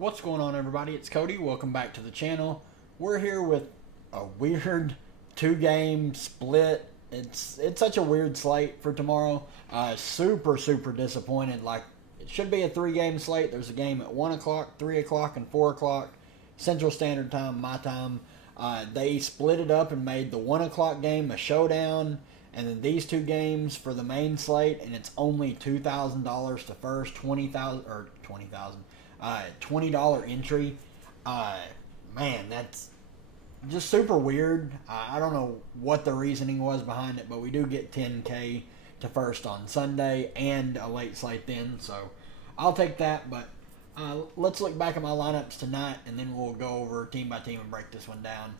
What's going on, everybody? It's Cody. Welcome back to the channel. We're here with a weird two-game split. It's such a weird slate for tomorrow. Super disappointed. Like, it should be a three-game slate. There's a game at 1 o'clock, 3 o'clock, and 4 o'clock Central Standard Time, my time. They split it up and made the 1 o'clock game a showdown, and then these two games for the main slate, and it's only $2,000 to first, $20 entry. Man, that's just super weird. I don't know what the reasoning was behind it, but we do get 10K to first on Sunday and a late slate then, so I'll take that. But let's look back at my lineups tonight, and then we'll go over team by team and break this one down.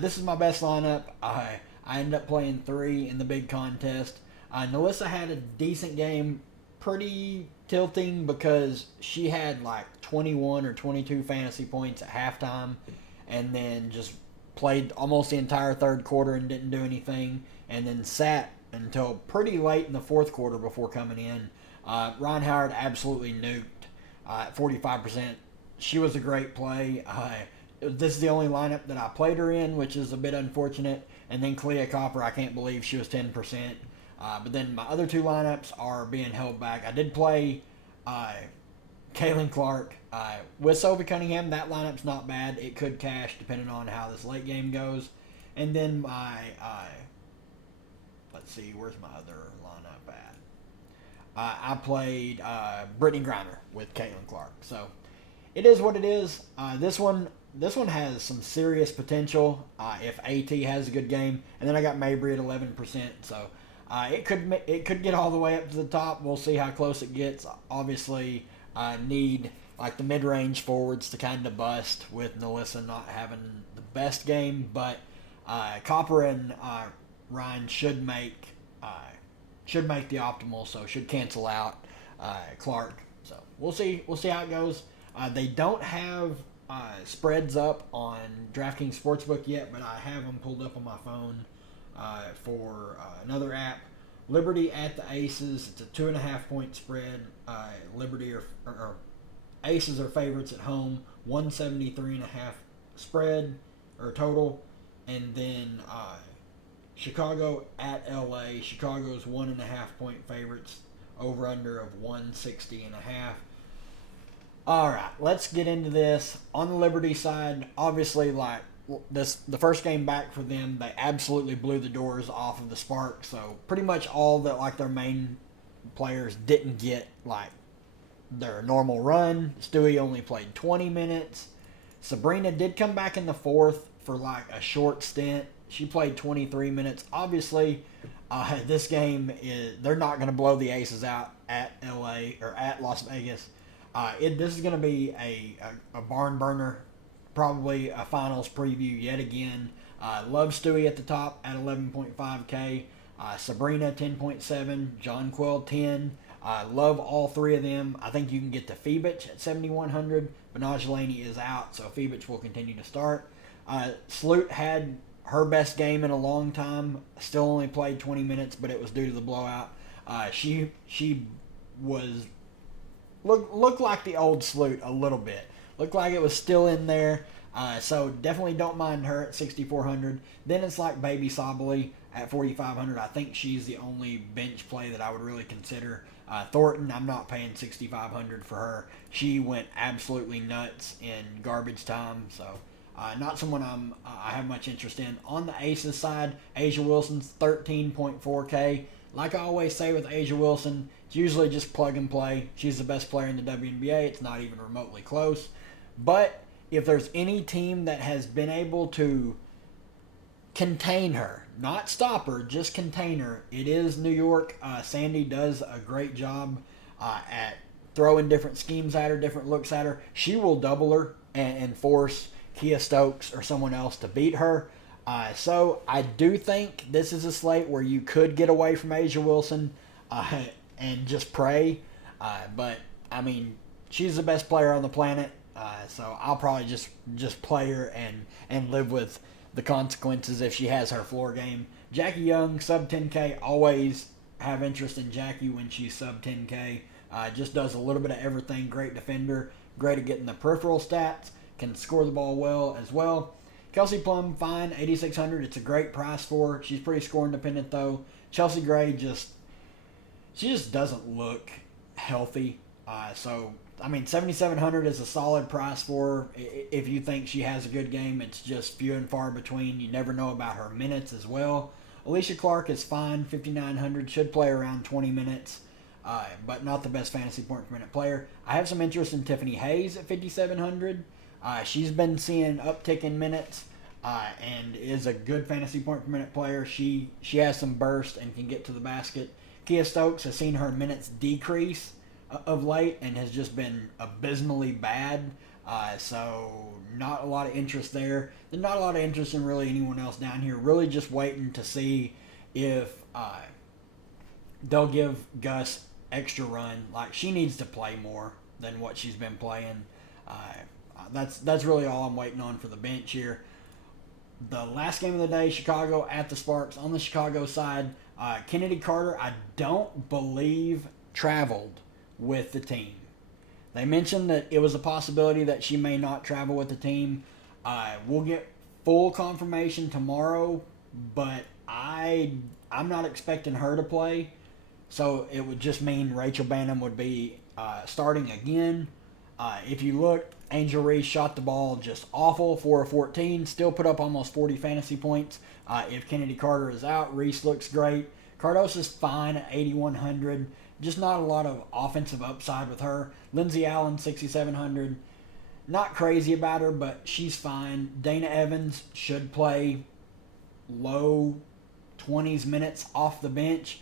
This is my best lineup. I ended up playing 3 in the big contest. Nalissa had a decent game, pretty tilting because she had like 21 or 22 fantasy points at halftime and then just played almost the entire third quarter and didn't do anything, and then sat until pretty late in the fourth quarter before coming in. Ryan Howard absolutely nuked at 45%. She was a great play. This is the only lineup that I played her in, which is a bit unfortunate. And then Clea Copper, I can't believe she was 10%. But then my other two lineups are being held back. I did play Kaylin Clark. With Sophie Cunningham, that lineup's not bad. It could cash depending on how this late game goes. And then my, let's see, where's my other lineup at? I played Brittany Griner with Caitlin Clark. So it is what it is. This one has some serious potential if AT has a good game. And then I got Mabry at 11%. So it could get all the way up to the top. We'll see how close it gets. Obviously, I need like the mid-range forwards to kind of bust with Nalissa not having the best game. But Copper and Ryan should make the optimal, so should cancel out Clark. So we'll see how it goes. They don't have spreads up on Draftkings Sportsbook yet, but I have them pulled up on my phone for another app. Liberty at the Aces. It's a 2.5 point spread. Liberty or Aces are favorites at home. 173.5 spread or total, and then Chicago at LA. Chicago's 1.5 point favorites. Over under of 160.5. All right, let's get into this. On the Liberty side, obviously, like the first game back for them, they absolutely blew the doors off of the Spark. So pretty much all that like their main players didn't get like their normal run. Stewie only played 20 minutes. Sabrina did come back in the fourth for like a short stint. She played 23 minutes. Obviously, this game they're not going to blow the Aces out at LA or at Las Vegas. This is going to be a barn burner, probably a finals preview yet again. Love Stewie at the top at 11.5K. Sabrina 10.7. Jonquil 10. Love all three of them. I think you can get to Febich at 7,100. Benajolani is out, so Febich will continue to start. Sloot had her best game in a long time. Still only played 20 minutes, but it was due to the blowout. She was looked like the old Sloot a little bit. Looked like it was still in there. So definitely don't mind her at 6,400. Then it's like Baby Sabali at 4,500. I think she's the only bench play that I would really consider. Thornton, I'm not paying 6,500 for her. She went absolutely nuts in garbage time. So not someone I have much interest in. On the Aces side, Asia Wilson's 13.4K. Like I always say with Asia Wilson, it's usually just plug and play. She's the best player in the WNBA. It's not even remotely close. But if there's any team that has been able to contain her, not stop her, just contain her, it is New York. Sandy does a great job at throwing different schemes at her, different looks at her. She will double her and force Kia Stokes or someone else to beat her. So I do think this is a slate where you could get away from Asia Wilson and just pray. But, I mean, she's the best player on the planet. So I'll probably just play her and live with the consequences if she has her floor game. Jackie Young, sub 10K. Always have interest in Jackie when she's sub 10K. Just does a little bit of everything. Great defender. great at getting the peripheral stats, can score the ball well as well. Kelsey Plum, fine, 8,600. It's a great price for her. She's pretty score independent though. Chelsea Gray she just doesn't look healthy. 7,700 is a solid price for her. If you think she has a good game, it's just few and far between. You never know about her minutes as well. Alicia Clark is fine, 5,900. Should play around 20 minutes, but not the best fantasy point per minute player. I have some interest in Tiffany Hayes at 5,700. She's been seeing uptick in minutes and is a good fantasy point per minute player. She has some burst and can get to the basket. Kia Stokes has seen her minutes decrease of late and has just been abysmally bad. So not a lot of interest there. There's not a lot of interest in really anyone else down here. Really just waiting to see if they'll give Gus extra run. Like, she needs to play more than what she's been playing. That's really all I'm waiting on for the bench here. The last game of the day, Chicago at the Sparks. On the Chicago side, Kennedy Carter, I don't believe, traveled with the team. They mentioned that it was a possibility that she may not travel with the team. We'll get full confirmation tomorrow, but I'm not expecting her to play. So it would just mean Rachel Banham would be starting again. If you look, Angel Reese shot the ball just awful, 4 of 14, still put up almost 40 fantasy points. If Kennedy Carter is out, Reese looks great. Cardoso's fine at 8,100. Just not a lot of offensive upside with her. Lindsey Allen, 6,700. Not crazy about her, but she's fine. Dana Evans should play low 20s minutes off the bench.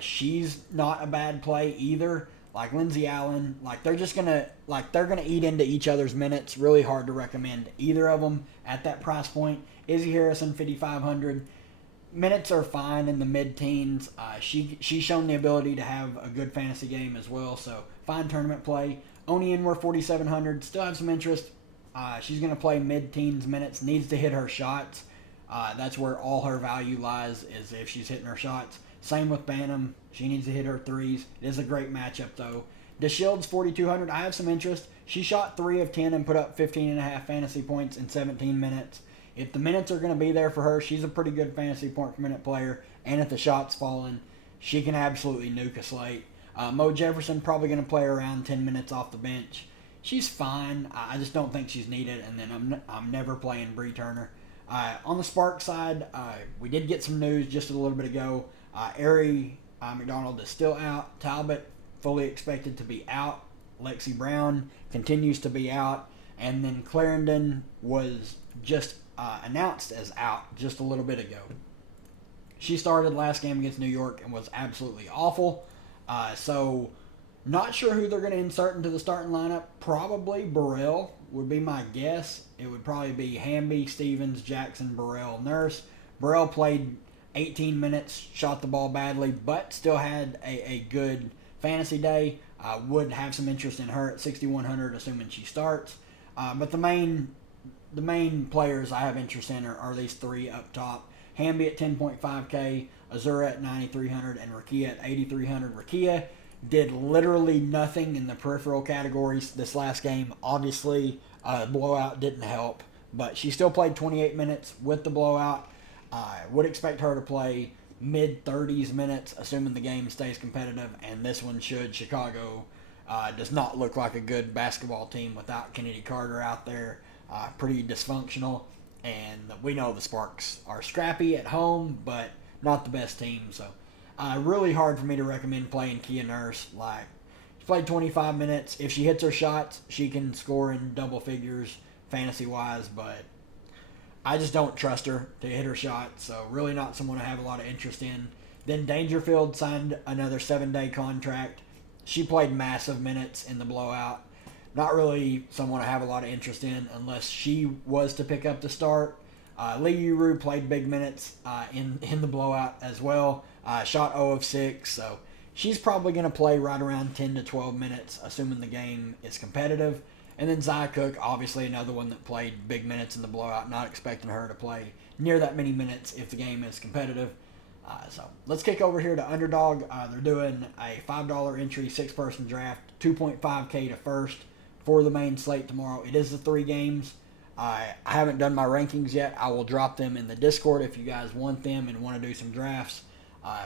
She's not a bad play either. Like Lindsey Allen, they're gonna eat into each other's minutes. Really hard to recommend either of them at that price point. Izzy Harrison, 5,500. Minutes are fine in the mid-teens. She's shown the ability to have a good fantasy game as well, so fine tournament play. Wnba, 4,700. Still have some interest. She's going to play mid-teens minutes. Needs to hit her shots. That's where all her value lies, is if she's hitting her shots. Same with Banham. She needs to hit her threes. It is a great matchup, though. DeShields, 4,200. I have some interest. She shot 3 of 10 and put up 15.5 fantasy points in 17 minutes. If the minutes are going to be there for her, she's a pretty good fantasy point per minute player. And if the shot's falling, she can absolutely nuke a slate. Mo Jefferson probably going to play around 10 minutes off the bench. She's fine. I just don't think she's needed. And then I'm never playing Bree Turner. On the Spark side, we did get some news just a little bit ago. Ari McDonald is still out. Talbot fully expected to be out. Lexi Brown continues to be out. And then Clarendon was just announced as out just a little bit ago. She started last game against New York and was absolutely awful. So not sure who they're going to insert into the starting lineup. Probably Burrell would be my guess. It would probably be Hamby, Stevens, Jackson, Burrell, Nurse. Burrell played 18 minutes, shot the ball badly, but still had a good fantasy day. Would have some interest in her at 6,100, assuming she starts. But the main players I have interest in are these three up top. Hamby at 10.5K, Azura at 9,300, and Rakia at 8,300. Rakia did literally nothing in the peripheral categories this last game. Obviously, blowout didn't help, but she still played 28 minutes with the blowout. Would expect her to play mid-30s minutes, assuming the game stays competitive, and this one should. Chicago does not look like a good basketball team without Kennedy Carter out there. Pretty dysfunctional, and we know the Sparks are scrappy at home, but not the best team, so really hard for me to recommend playing Kia Nurse. She played 25 minutes. If she hits her shots, she can score in double figures fantasy-wise, but I just don't trust her to hit her shot, so really not someone I have a lot of interest in. Then Dangerfield signed another 7-day contract. She played massive minutes in the blowout. Not really someone I have a lot of interest in unless she was to pick up the start. Lee Uru played big minutes in the blowout as well. Shot 0 of 6, so she's probably going to play right around 10 to 12 minutes, assuming the game is competitive. And then Zia Cook, obviously another one that played big minutes in the blowout. Not expecting her to play near that many minutes if the game is competitive. So let's kick over here to Underdog. They're doing a $5 entry, 6-person draft, 2.5K to first, for the main slate tomorrow. It is the 3 games. I haven't done my rankings yet. I will drop them in the Discord if you guys want them and want to do some drafts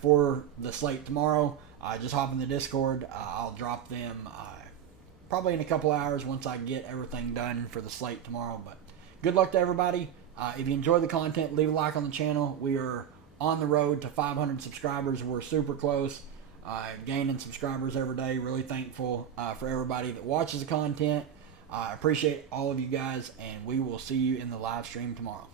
for the slate tomorrow. Just hop in the Discord. I'll drop them probably in a couple hours once I get everything done for the slate tomorrow. But good luck to everybody. If you enjoy the content, leave a like on the channel. We are on the road to 500 subscribers. We're super close. Gaining subscribers every day. Really thankful for everybody that watches the content. I appreciate all of you guys, and we will see you in the live stream tomorrow.